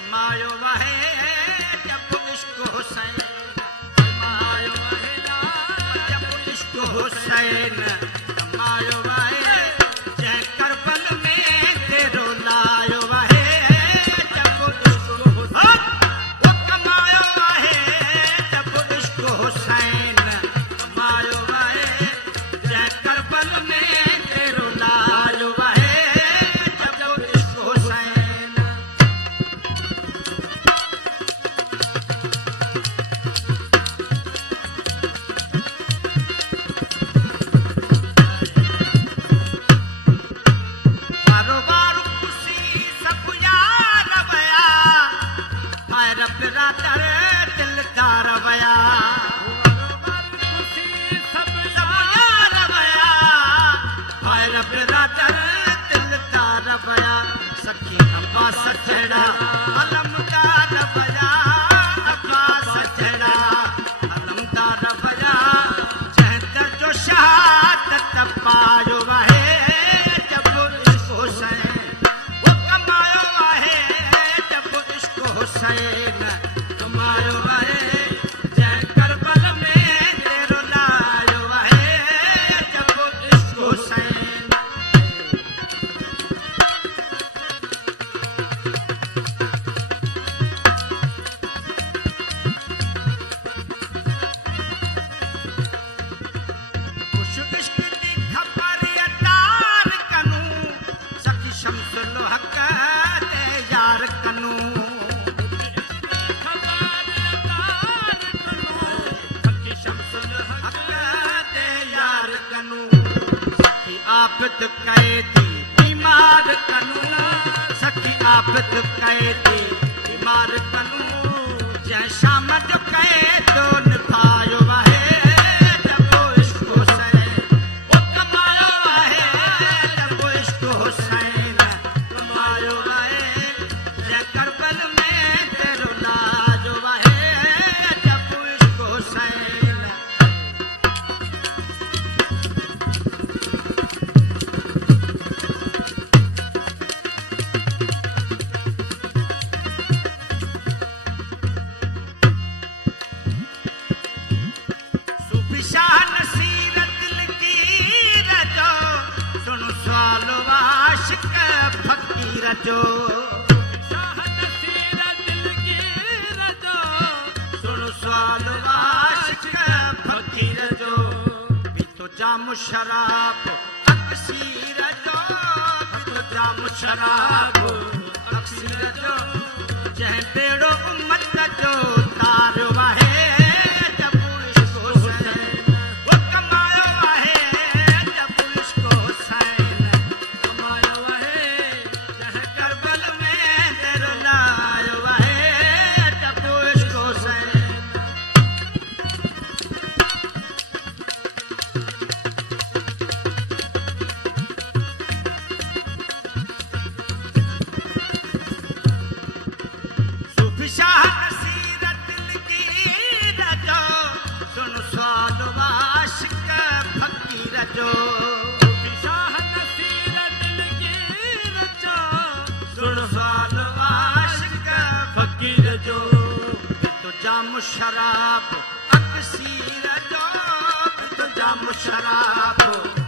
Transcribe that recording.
कमायो वहे जब इश्क हुसैन कमायो वहे जब इश्क हुसैन कमायो वहे जय करबल में तेरो लायो वहे जब इश्क हुसैन वो कमायो वहे जब इश्क हुसैन कमायो वहे जय करबल में तेरो लायो वहे जब इश्क हुसैन कारोबार खुशी सब यार बया हाय रब रातर दिल का रवया कारोबार खुशी सब यार बया हाय रब रातर दिल का रवया सखी अब्बास चढ़ा अलमदार रवया अब्बास चढ़ा अलमदार रवया जहदर जो शहादत पायो वहे जब इश्क हुसैन वो कमायो वहे जब इश्क हुसैन कमायो वहे जय करबल में तेरो लायो वहे जब इश्क हुसैन खुश इश्क दी खबर अतार कनू सखी शमसुल हक दे यार कनू सखी शमसुल हक दे यार कनू सखी आफत कैदी बीमार कनू सखी आफत कैदी बीमार कनू जय शाम जो कैदो निभायो वहे जब इश्क हुसैन वो कमायो वहे जब इश्क हुसैन कमायो वहे जय करबल में तेरो लाजो वहे जब इश्क हुसैन सूफी शाह नसीर दिल की रजो सुन सवाल वाशिक फकीर जो शाह नसीर दिल की रजो सुन सवाल वाशिक फकीर जो भी तो जाम शराब अक्सीर जो भी तो जाम शराब अक्सीर जो जह बेड़ो उम्मत जो तार वहे जब इश्क हुसैन वो कमायो वहे जब इश्क हुसैन कमायो वहे जह करबल में तेरो लायो वहे जब इश्क हुसैन सूफी शाह नसीर दिल की रजो सुन सवाल वाशिक फकीर जो सूफी शाह नसीर दिल की रजो सुन सवाल वाशिक फकीर जो तो जाम शराब अक्सीर जो तो जाम शराब